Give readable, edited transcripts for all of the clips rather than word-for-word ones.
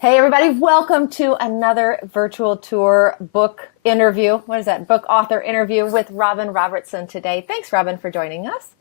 Hey, everybody, welcome to another virtual tour book interview. What is that? Book author interview with Robin Robertson today. Thanks, Robin, for joining us.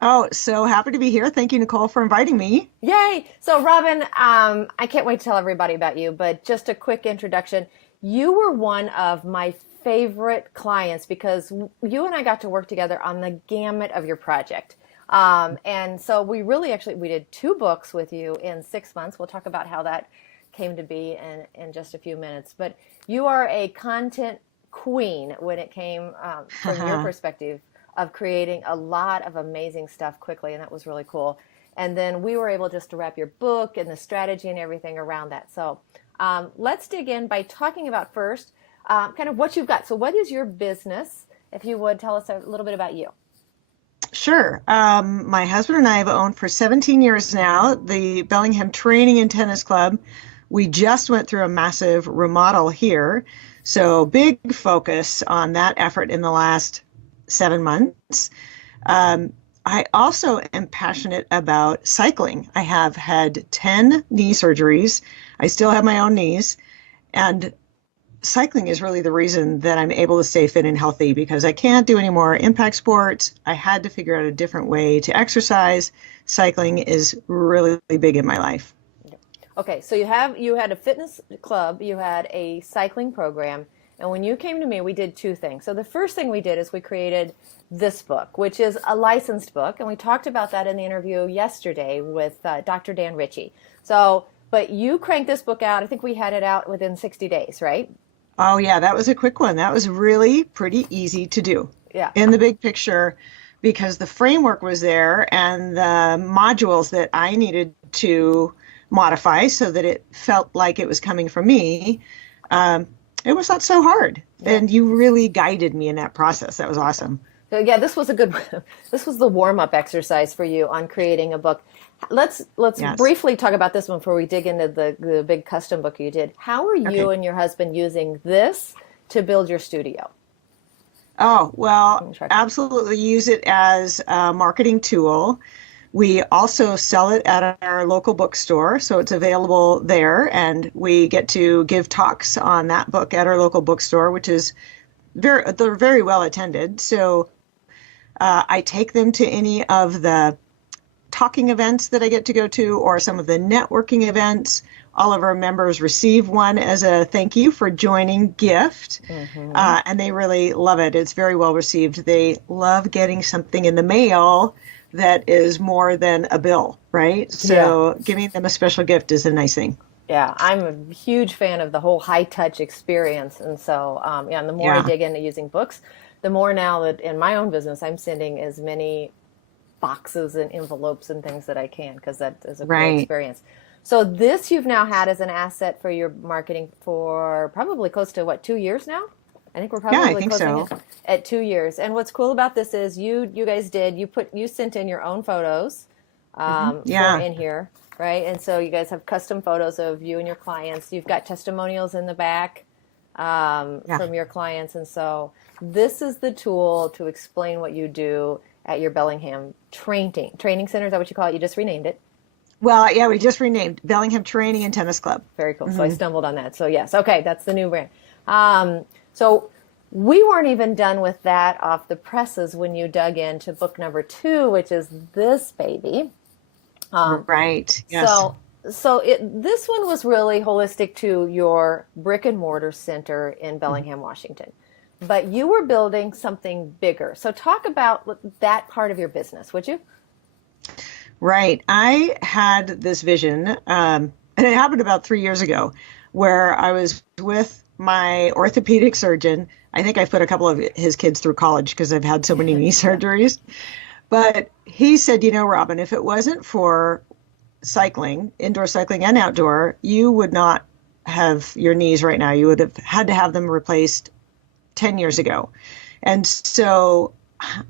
Oh, so happy to be here. Thank you, Nicole, for inviting me. Yay! So, Robin, I can't wait to tell everybody about you, but just a quick introduction. You were one of my favorite clients because you and I got to work together on the gamut of your project. And so we really actually we did two books with you in 6 months. We'll talk about how that came to be in just a few minutes. But you are a content queen when it came from your perspective of creating a lot of amazing stuff quickly, and that was really cool. And then we were able just to wrap your book and the strategy and everything around that. So let's dig in by talking about first kind of what you've got. So what is your business? If you would tell us a little bit about you. Sure. My husband and I have owned for 17 years now the Bellingham Training and Tennis Club. We just went through a massive remodel here. So big focus on that effort in the last 7 months. I also am passionate about cycling. I have had 10 knee surgeries. I still have my own knees. And cycling is really the reason that I'm able to stay fit and healthy because I can't do any more impact sports. I had to figure out a different way to exercise. Cycling is really big in my life. Okay, so you had a fitness club, you had a cycling program, and when you came to me, we did two things. So the first thing we did is we created this book, which is a licensed book, and we talked about that in the interview yesterday with Dr. Dan Ritchie. So, but you cranked this book out. I think we had it out within 60 days, right? Oh, yeah, that was a quick one. That was really pretty easy to do Yeah. in the big picture because the framework was there and the modules that I needed to modify so that it felt like it was coming from me. It was not so hard. And you really guided me in that process. That was awesome. So yeah, this was a good this was the warm-up exercise for you on creating a book. Let's Yes. briefly talk about this one before we dig into the big custom book you did. How are you Okay. and your husband using this to build your studio? Oh, Let well, me try that. absolutely use it as a marketing tool. We also sell it at our local bookstore, so it's available there, and we get to give talks on that book at our local bookstore, which is they're very well attended. So I take them to any of the talking events that I get to go to or some of the networking events. All of our members receive one as a thank you for joining gift, Hmm. and they really love it. It's very well received. They love getting something in the mail that is more than a bill, right? Yeah. So giving them a special gift is a nice thing. Yeah, I'm a huge fan of the whole high touch experience. And so, yeah, and the more I Yeah, dig into using books, the more now that in my own business, I'm sending as many boxes and envelopes and things that I can because that is a cool right. experience. So this you've now had as an asset for your marketing for probably close to what, 2 years now? I think we're Yeah, I probably think closing so. it at 2 years. And what's cool about this is you guys did you sent in your own photos for Yeah, in here, right? And so you guys have custom photos of you and your clients. You've got testimonials in the back yeah. from your clients, and so this is the tool to explain what you do at your Bellingham training center. Is that what you call it? You just renamed it. Well, yeah, we just renamed Bellingham Training and Tennis Club. Very cool. So I Hmm. stumbled on that. So yes, okay, that's the new brand. So we weren't even done with that off the presses when you dug into book number two, which is this baby. Right. Yes. So this one was really holistic to your brick and mortar center in Bellingham, Washington. But you were building something bigger. So talk about that part of your business, would you? Right. I had this vision, and it happened about 3 years ago, where I was with my orthopedic surgeon. I think I put a couple of his kids through college because I've had so many knee Yeah. surgeries. But he said, Robin, if it wasn't for cycling, indoor cycling and outdoor, you would not have your knees right now. You would have had to have them replaced 10 years ago. And so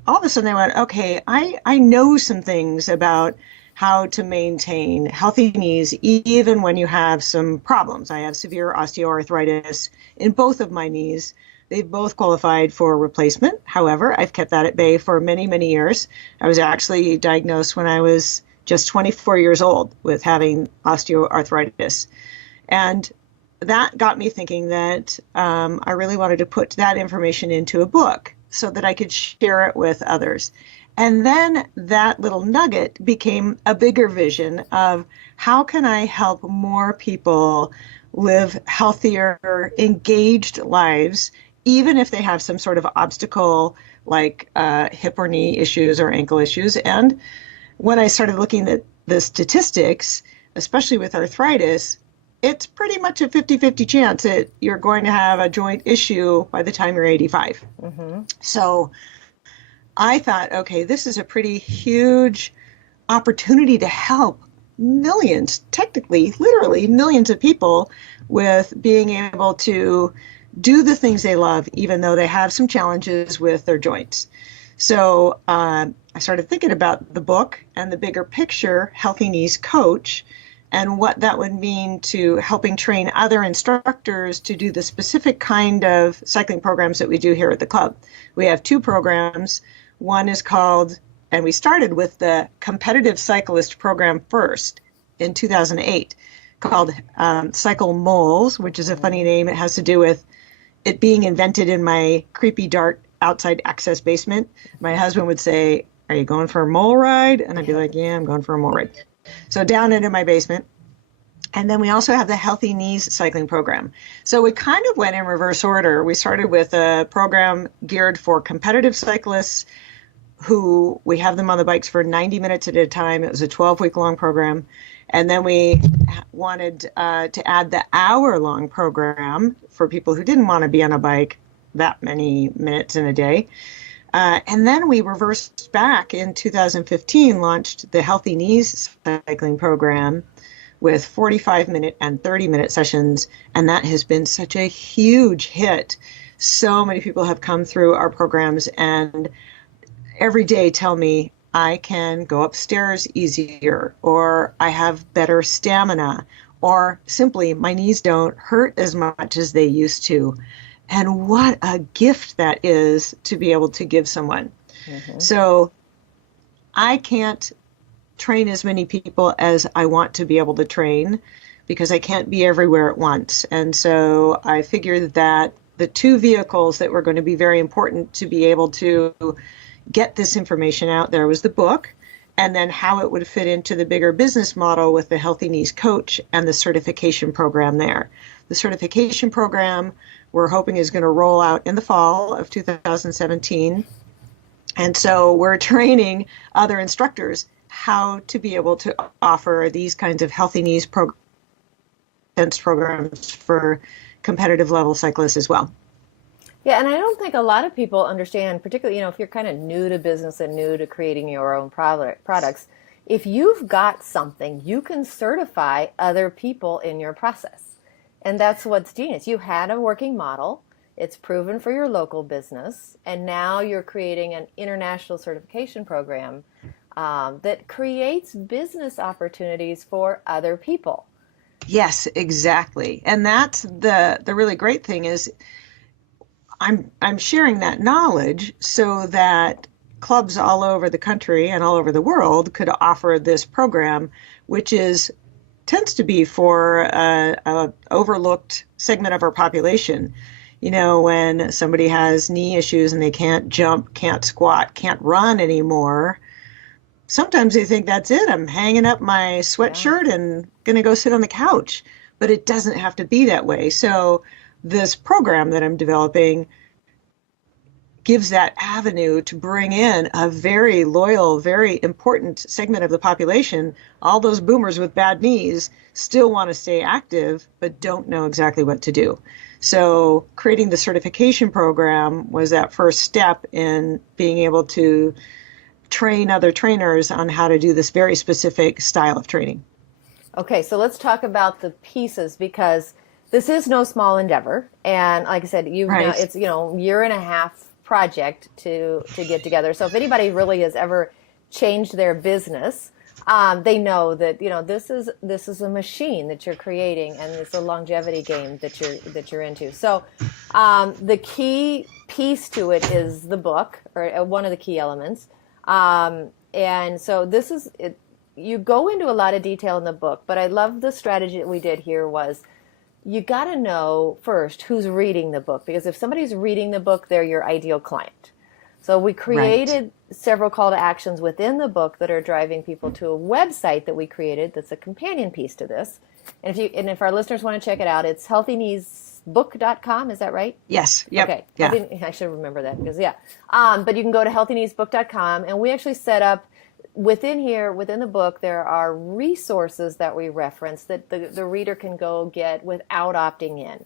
all of a sudden I went, okay, I know some things about how to maintain healthy knees even when you have some problems. I have severe osteoarthritis in both of my knees. They've both qualified for replacement. However, I've kept that at bay for many, many years. I was actually diagnosed when I was just 24 years old with having osteoarthritis. And that got me thinking that I really wanted to put that information into a book so that I could share it with others. And then that little nugget became a bigger vision of how can I help more people live healthier, engaged lives, even if they have some sort of obstacle like hip or knee issues or ankle issues. And when I started looking at the statistics, especially with arthritis, it's pretty much a 50-50 chance that you're going to have a joint issue by the time you're 85. Mm-hmm. So I thought, okay, this is a pretty huge opportunity to help millions, technically, literally millions of people with being able to do the things they love, even though they have some challenges with their joints. So I started thinking about the book and the bigger picture, Healthy Knees Coach, and what that would mean to helping train other instructors to do the specific kind of cycling programs that we do here at the club. We have two programs. One is called, and we started with the competitive cyclist program first in 2008, called Cycle Moles, which is a funny name. It has to do with it being invented in my creepy, dark outside access basement. My husband would say, "Are you going for a mole ride?" And I'd be like, "Yeah, I'm going for a mole ride." So down into my basement. And then we also have the Healthy Knees cycling program. So we kind of went in reverse order. We started with a program geared for competitive cyclists who we have them on the bikes for 90 minutes at a time. It was a 12-week long program. And then we wanted to add the hour-long program for people who didn't want to be on a bike that many minutes in a day. And then we reversed back in 2015, launched the Healthy Knees cycling program with 45-minute and 30-minute sessions. And that has been such a huge hit. So many people have come through our programs and every day tell me I can go upstairs easier, or I have better stamina, or simply my knees don't hurt as much as they used to. And what a gift that is to be able to give someone. Mm-hmm. So I can't train as many people as I want to be able to train because I can't be everywhere at once. And so I figured that the two vehicles that were going to be very important to be able to get this information out there was the book, and then how it would fit into the bigger business model with the Healthy Knees Coach and the certification program there. The certification program we're hoping is going to roll out in the fall of 2017. And so we're training other instructors how to be able to offer these kinds of Healthy Knees programs for competitive level cyclists as well. Yeah, and I don't think a lot of people understand, particularly, if you're kind of new to business and new to creating your own products, if you've got something, you can certify other people in your process. And that's what's genius. You had a working model, it's proven for your local business, and now you're creating an international certification program that creates business opportunities for other people. Yes, exactly. And that's the really great thing is I'm sharing that knowledge so that clubs all over the country and all over the world could offer this program, which tends to be for a overlooked segment of our population. When somebody has knee issues and they can't jump, can't squat, can't run anymore, sometimes they think that's it. I'm hanging up my sweatshirt and going to go sit on the couch. But it doesn't have to be that way. So this program that I'm developing gives that avenue to bring in a very loyal, very important segment of the population. All those boomers with bad knees still want to stay active, but don't know exactly what to do. So creating the certification program was that first step in being able to train other trainers on how to do this very specific style of training. Okay, so let's talk about the pieces, because this is no small endeavor. And like I said, it's year and a half project to get together. So if anybody really has ever changed their business, they know that this is a machine that you're creating, and it's a longevity game that you're into. So the key piece to it is the book, or one of the key elements. And so this is it. you go into a lot of detail in the book, but I love the strategy that we did here was you got to know first who's reading the book, because if somebody's reading the book, they're your ideal client. So we Right. created several call to actions within the book that are driving people to a website that we created that's a companion piece to this. And if our listeners want to check it out, it's healthykneesbook.com. Is that right? Yes. Yep. Okay, Yeah. I should remember that because yeah. But you can go to healthykneesbook.com, and we actually set up within here, within the book, there are resources that we reference that the reader can go get without opting in.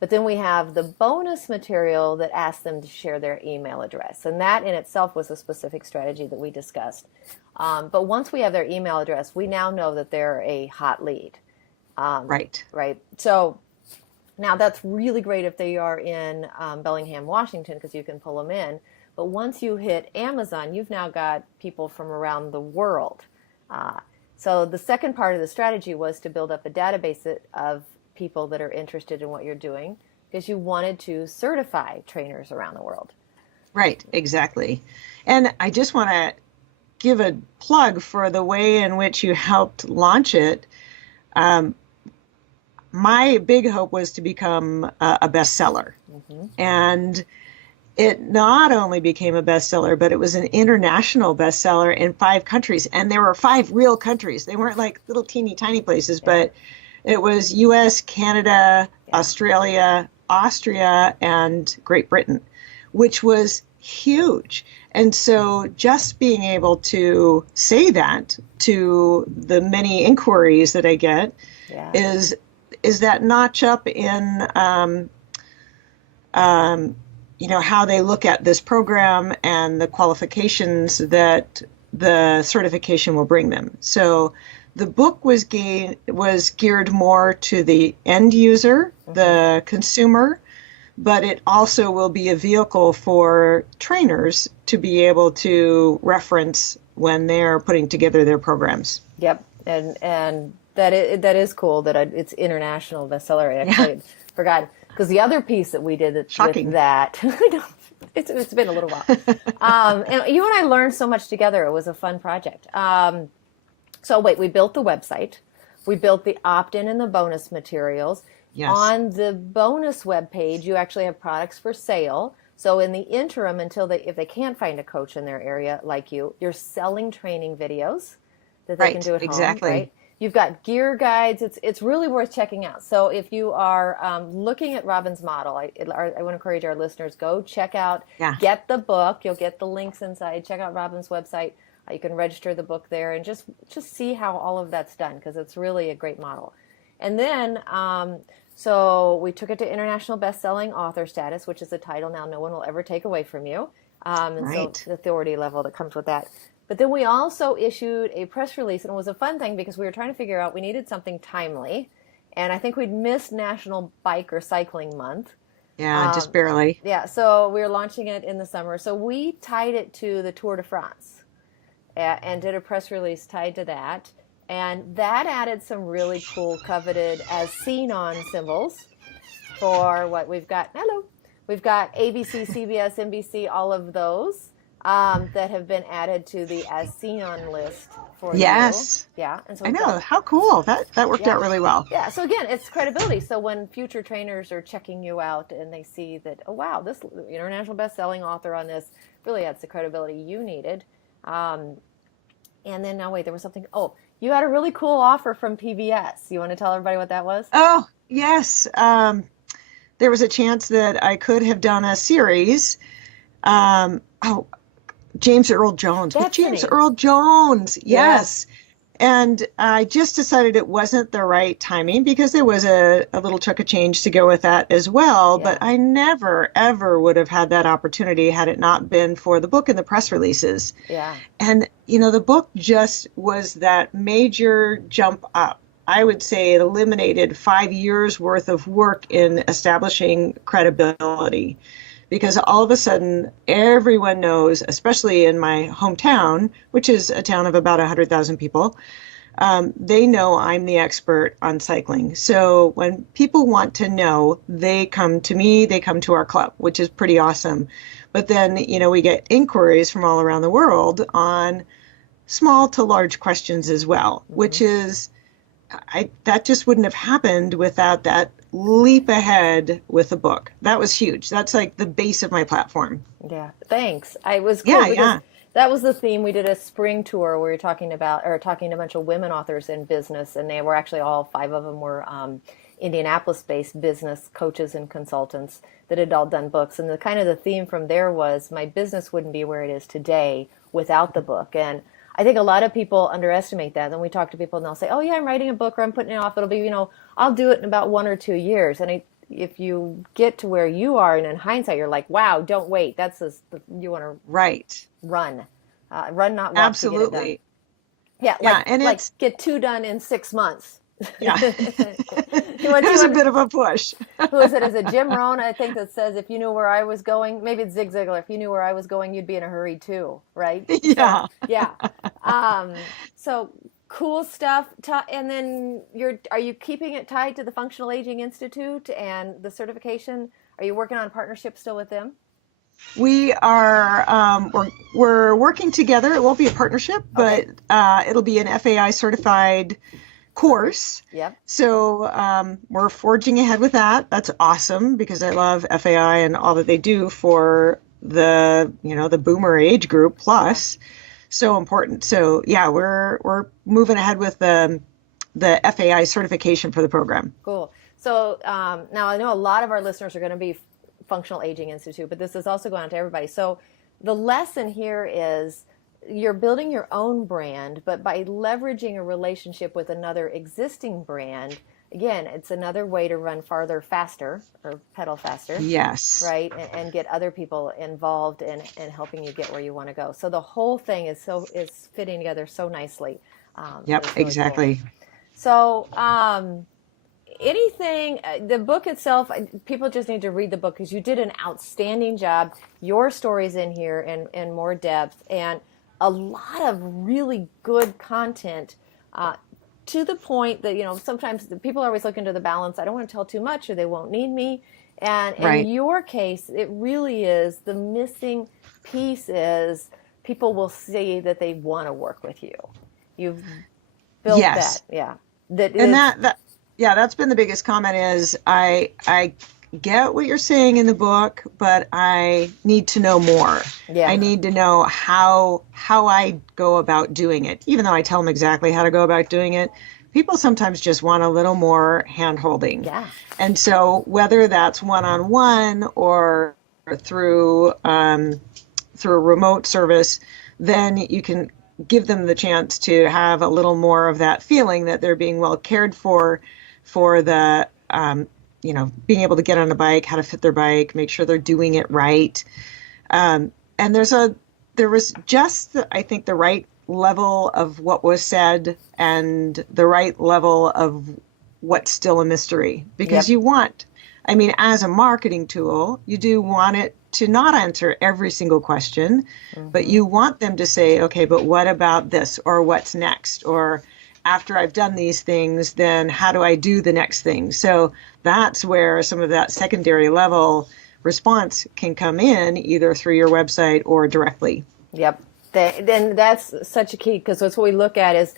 But then we have the bonus material that asks them to share their email address. And that in itself was a specific strategy that we discussed. But once we have their email address, we now know that they're a hot lead. Right. Right. So now that's really great if they are in Bellingham, Washington, because you can pull them in. But once you hit Amazon, you've now got people from around the world. So the second part of the strategy was to build up a database of people that are interested in what you're doing, because you wanted to certify trainers around the world. Right. Exactly. And I just want to give a plug for the way in which you helped launch it. Um, my big hope was to become a bestseller. Mm-hmm. And it not only became a bestseller, but it was an international bestseller in 5 countries. And there were 5 real countries. They weren't like little teeny tiny places, Yeah. but it was US, Canada, Yeah. Australia, Austria, and Great Britain, which was huge. And so just being able to say that to the many inquiries that I get Yeah. is that notch up in um, how they look at this program and the qualifications that the certification will bring them. So the book was geared more to the end user, the consumer, but it also will be a vehicle for trainers to be able to reference when they're putting together their programs. Yep. And that is cool that it's international bestseller. I Yeah, actually had forgotten, because the other piece that we did with shocking. that, I know, it's been a little while. And you and I learned so much together. It was a fun project. So wait, we built the website. We built the opt-in and the bonus materials. Yes, On the bonus webpage, you actually have products for sale. So in the interim, if they can't find a coach in their area like you're selling training videos that they can right, do at home, exactly. right? You've got gear guides. It's really worth checking out. So if you are looking at Robin's model, I want to encourage our listeners, go check out, Yeah, get the book. You'll get the links inside. Check out Robin's website. You can register the book there and just see how all of that's done, because it's really a great model. And then, so we took it to international best-selling author status, which is a title now no one will ever take away from you. And so right. the authority level that comes with that. But then we also issued a press release, and it was a fun thing because we were trying to figure out, we needed something timely. And I think we'd missed National Bike or Cycling Month. Yeah, just Um, barely. yeah, so we were launching it in the summer. So we tied it to the Tour de France and did a press release tied to that. And that added some really cool coveted as seen on symbols for what we've got. Hello. We've got ABC, CBS, NBC, all of those that have been added to the as seen on list for you. Yes, Yeah. And so I we've got, know. How cool. That worked yeah. out really well. Yeah. So again, it's credibility. So when future trainers are checking you out and they see that, oh, wow, this international best-selling author on this really adds the credibility you needed. And then, now wait, there was something. Oh, you had a really cool offer from PBS. You want to tell everybody what that was? Oh, yes. There was a chance that I could have done a series. Oh, James Earl Jones with That's the James name. Earl Jones. Yeah. Yes. And I just decided it wasn't the right timing because there was a little chunk of change to go with that as well. But Yeah. I never, ever would have had that opportunity had it not been for the book and the press releases. Yeah. And, the book just was that major jump up. I would say it eliminated 5 years worth of work in establishing credibility because all of a sudden everyone knows, especially in my hometown, which is a town of about 100,000 people, they know I'm the expert on cycling. So when people want to know, they come to me, they come to our club, which is pretty awesome. But then, we get inquiries from all around the world on small to large questions as well, Hmm. which is that just wouldn't have happened without that leap ahead with the book. That was huge. That's like the base of my platform. Yeah, thanks. I was cool Yeah, because yeah. that was the theme. We did a spring tour where we were talking about, or talking to a bunch of women authors in business, and they were actually all five of them were Indianapolis-based business coaches and consultants that had all done books. And the kind of the theme from there was my business wouldn't be where it is today without the book. And I think a lot of people underestimate that. Then we talk to people and they'll say, "Oh yeah, I'm writing a book or I'm putting it off. It'll be, I'll do it in about 1 or 2 years." And if you get to where you are, and in hindsight, you're like, "Wow, don't wait." You want to Right. run, run, not walk to get it done. Absolutely. Yeah, Yeah, and like it's get two done in 6 months. yeah. You want It was a 200. bit of a push. Who is it? Is it Jim Rohn? I think that says if you knew where I was going, maybe it's Zig Ziglar. If you knew where I was going, you'd be in a hurry too, right? So Yeah. yeah, so cool stuff. And then are you keeping it tied to the Functional Aging Institute and the certification? Are you working on partnership still with them? We are we're working together. It won't be a partnership, Okay. but it'll be an FAI certified Perfect. course. Yep. So we're forging ahead with that. That's awesome because I love FAI and all that they do for the boomer age group Yeah. plus. So important. So yeah, we're moving ahead with the FAI certification for the program. Cool. So now I know a lot of our listeners are going to be Functional Aging Institute, but this is also going out to everybody. So the lesson here is you're building your own brand, but by leveraging a relationship with another existing brand, again, it's another way to run farther faster or pedal faster, Yes. right? And get other people involved in helping you get where you want to go. So the whole thing is fitting together so nicely. Yep, It's really cool. exactly. So, anything, the book itself, people just need to read the book because you did an outstanding job. Your story's in here in more depth and a lot of really good content, uh, to the point that, sometimes the people are always looking to the balance. I don't want to tell too much or they won't need me. And in Right. your case, it really is the missing piece is people will see that they want to work with you. You've built that. Yes. Yeah. That And it's, yeah, that's been the biggest comment is I get what you're saying in the book, but I need to know more. I yeah. need to know how I go about doing it. Even though I tell them exactly how to go about doing it, people sometimes just want a little more hand holding. Yeah. And so whether that's one-on-one or through a remote service, then you can give them the chance to have a little more of that feeling that they're being well cared for the being able to get on a bike, how to fit their bike, make sure they're doing it right. And there was just I think the right level of what was said and the right level of what's still a mystery because Yep. I mean, as a marketing tool, you do want it to not answer every single question, but Hmm. you want them to say, okay, but what about this? Or what's next? Or after I've done these things, then how do I do the next thing? So that's where some of that secondary level response can come in either through your website or directly. Yep. Then that's such a key because that's what we look at is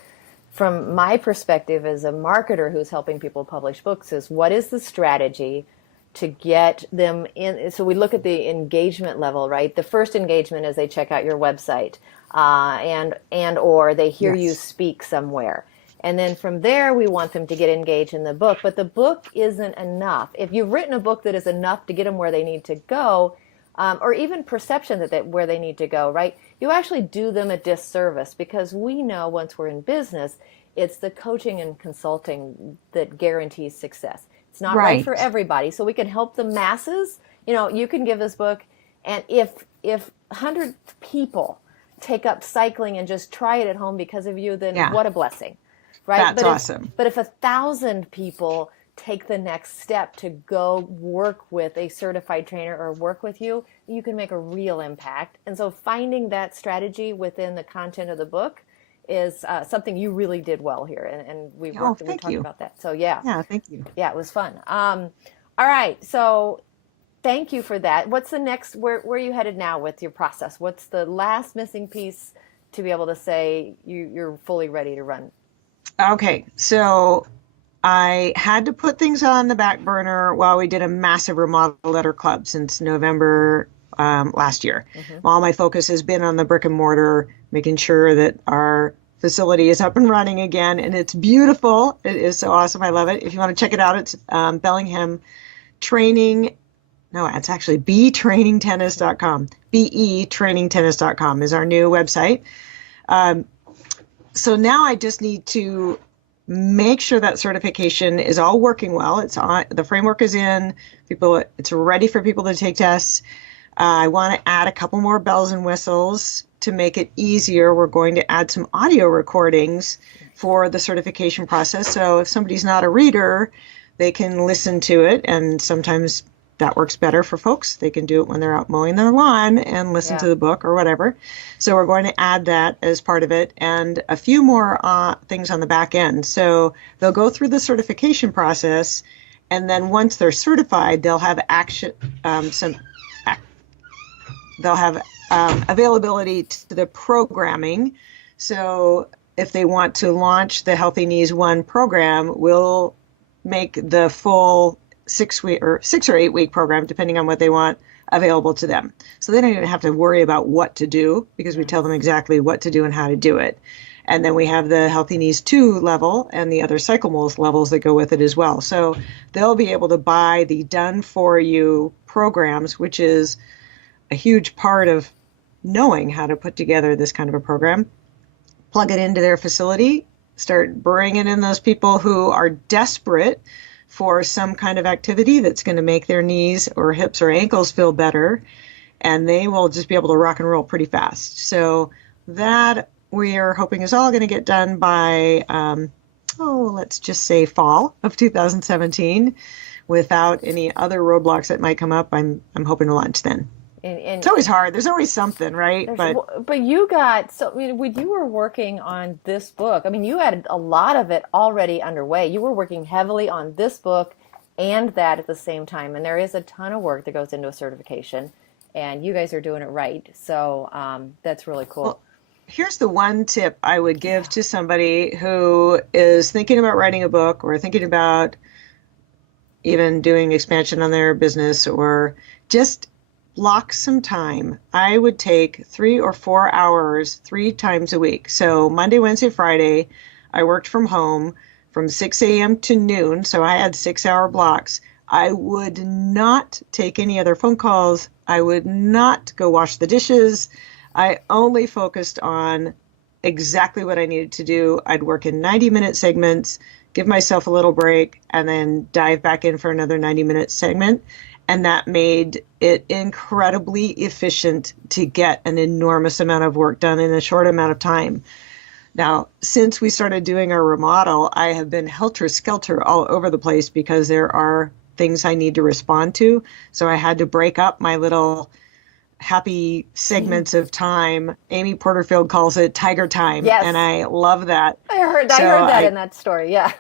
from my perspective as a marketer who's helping people publish books is what is the strategy to get them in. So we look at the engagement level, right? The first engagement is they check out your website, and or they hear you Yes. speak somewhere. And then from there, we want them to get engaged in the book. But the book isn't enough. If you've written a book that is enough to get them where they need to go, or even perception where they need to go, right? You actually do them a disservice because we know once we're in business, it's the coaching and consulting that guarantees success. It's not right for Right. everybody, so we can help the masses. You can give this book, and if 100 people take up cycling and just try it at home because of you, then Yeah, what a blessing, right? that's But if awesome. but if 1,000 people take the next step to go work with a certified trainer or work with you, you can make a real impact. And so finding that strategy within the content of the book is something you really did well here. And Oh, we thank talked you. about that. So yeah, Yeah, thank you. yeah, it was fun. All right. So thank you for that. What's the next, where are you headed now with your process? What's the last missing piece to be able to say you're fully ready to run? Okay, so I had to put things on the back burner while we did a massive remodel at our club since November last year. Hmm. All my focus has been on the brick and mortar, making sure that our facility is up and running again, and it's beautiful. It is so awesome. I love it. If you want to check it out, it's Bellingham Training. No, it's actually betrainingtennis.com. betrainingtennis.com is our new website. Um, so now I just need to make sure that certification is all working well. It's on, the framework is in, it's ready for people to take tests. I want to add a couple more bells and whistles to make it easier. We're going to add some audio recordings for the certification process. So if somebody's not a reader, they can listen to it, and sometimes that works better for folks. They can do it when they're out mowing their lawn and listen to the book or whatever. So we're going to add that as part of it, and a few more things on the back end. So they'll go through the certification process, and then once they're certified, they'll have they'll have availability to the programming. So if they want to launch the Healthy Knees One program, we'll make the full 6 or 8 week program, depending on what they want, available to them. So they don't even have to worry about what to do, because we tell them exactly what to do and how to do it. And then we have the Healthy Knees 2 level and the other Cycle Moles levels that go with it as well. So they'll be able to buy the done for you programs, which is a huge part of knowing how to put together this kind of a program, plug it into their facility, start bringing in those people who are desperate for some kind of activity that's going to make their knees or hips or ankles feel better, and they will just be able to rock and roll pretty fast. So that we are hoping is all going to get done by, let's just say fall of 2017, without any other roadblocks that might come up. I'm hoping to launch then. And it's always hard. There's always something, right? But you got, so I mean, when you were working on this book, I mean, you had a lot of it already underway. You were working heavily on this book and that at the same time. And there is a ton of work that goes into a certification, and you guys are doing it right. So that's really cool. Well, here's the one tip I would give to somebody who is thinking about writing a book, or thinking about even doing expansion on their business, or just block some time. I would take 3 or 4 hours 3 times a week. So Monday, Wednesday, Friday, I worked from home from 6 a.m. to noon. So I had 6-hour blocks. I would not take any other phone calls. I would not go wash the dishes. I only focused on exactly what I needed to do. I'd work in 90-minute segments, give myself a little break, and then dive back in for another 90-minute segment. And that made it incredibly efficient to get an enormous amount of work done in a short amount of time. Now, since we started doing our remodel, I have been helter-skelter all over the place because there are things I need to respond to. So I had to break up my little happy segments of time. Amy Porterfield calls it tiger time. Yes. And I love that. I heard that in that story. Yeah.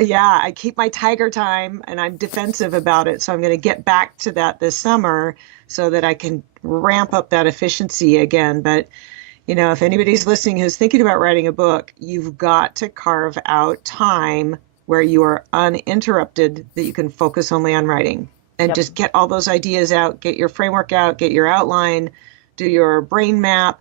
Yeah, I keep my tiger time, and I'm defensive about it. So I'm going to get back to that this summer so that I can ramp up that efficiency again. But, you know, if anybody's listening who's thinking about writing a book, you've got to carve out time where you are uninterrupted, that you can focus only on writing, and just get all those ideas out, get your framework out, get your outline, do your brain map,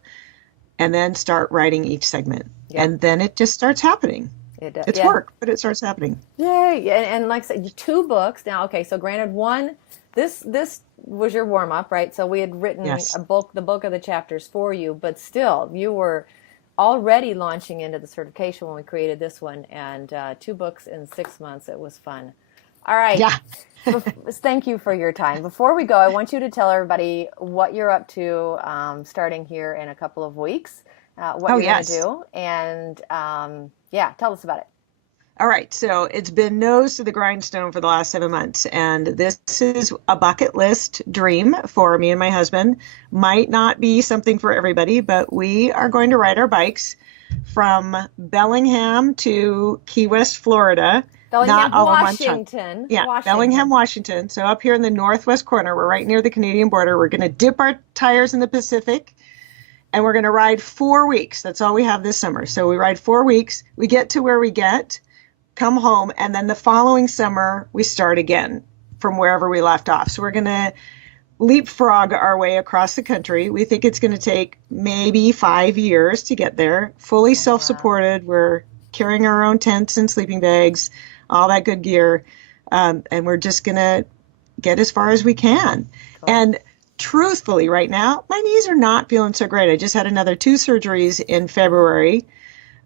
and then start writing each segment. And then it just starts happening. It's work, but it starts happening. Yay. And like I said, 2 books. Now, okay, so granted, one, this was your warm-up, right? So we had written the bulk of the chapters for you, but still, you were already launching into the certification when we created this one, and 2 books in 6 months. It was fun. All right. Yeah. Thank you for your time. Before we go, I want you to tell everybody what you're up to starting here in a couple of weeks, what you're going to do, and tell us about it. All right. So it's been nose to the grindstone for the last 7 months. And this is a bucket list dream for me and my husband. Might not be something for everybody, but we are going to ride our bikes from Bellingham to Key West, Florida. Bellingham, Washington. Bellingham, Washington. So up here in the northwest corner, we're right near the Canadian border. We're going to dip our tires in the Pacific and we're going to ride 4 weeks. That's all we have this summer. So we ride 4 weeks. We get to where we get, come home, and then the following summer we start again from wherever we left off. So we're going to leapfrog our way across the country. We think it's going to take maybe 5 years to get there. Fully Oh, wow. self-supported. We're carrying our own tents and sleeping bags, all that good gear, and we're just going to get as far as we can. Cool. And truthfully, right now, my knees are not feeling so great. I just had another 2 surgeries in February.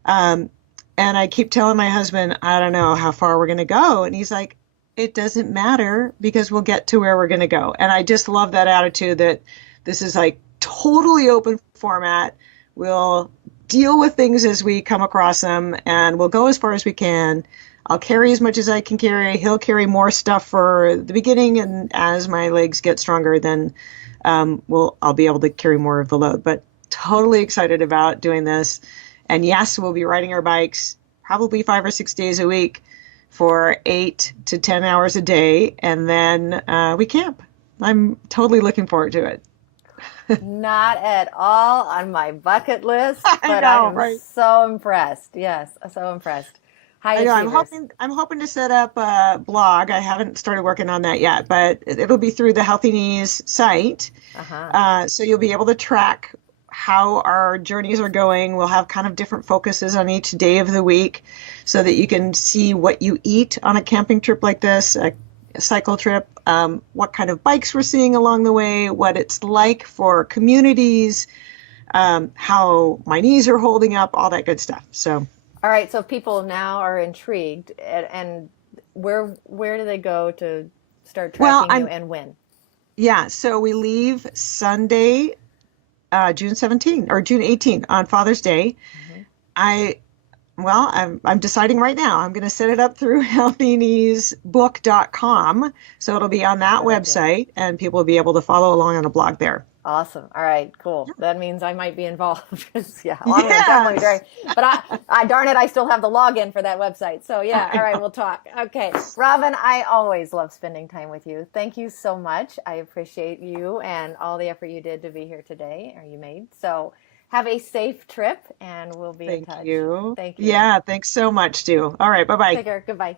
Um, and I keep telling my husband, I don't know how far we're going to go. And he's like, it doesn't matter because we'll get to where we're going to go. And I just love that attitude that this is like totally open format. We'll deal with things as we come across them and we'll go as far as we can. I'll carry as much as I can carry. He'll carry more stuff for the beginning. And as my legs get stronger, then I'll be able to carry more of the load. But totally excited about doing this. And yes, we'll be riding our bikes probably 5 or 6 days a week for 8 to 10 hours a day, and then we camp. I'm totally looking forward to it. Not at all on my bucket list, I but I know, am right? so impressed. Yes, so impressed. High I know. I'm achievers. hoping I'm hoping to set up a blog. I haven't started working on that yet, but it'll be through the Healthy Knees site. Uh-huh. So you'll be able to track how our journeys are going. We'll have kind of different focuses on each day of the week so that you can see what you eat on a camping trip like this, a cycle trip, what kind of bikes we're seeing along the way, what it's like for communities, how my knees are holding up, all that good stuff. So, All right, so people now are intrigued, and where do they go to start well, tracking you I'm, and when? yeah, so we leave Sunday, June 17 or June 18 on Father's Day. Hmm. I I'm deciding right now. I'm going to set it up through healthykneesbook.com. So it'll be on that Good idea. website and people will be able to follow along on a blog there. Awesome. All right, cool. That means I might be involved. Yeah, well, I'm going to definitely be Yes. very, but darn it, I still have the login for that website. So yeah, all I right, know. we'll talk. Okay. Robin, I always love spending time with you. Thank you so much. I appreciate you and all the effort you did to be here today, or you made. So have a safe trip and we'll be in Thank touch. you. Thank you. Yeah, thanks so much, Stu. All right, bye-bye. Take care. Goodbye.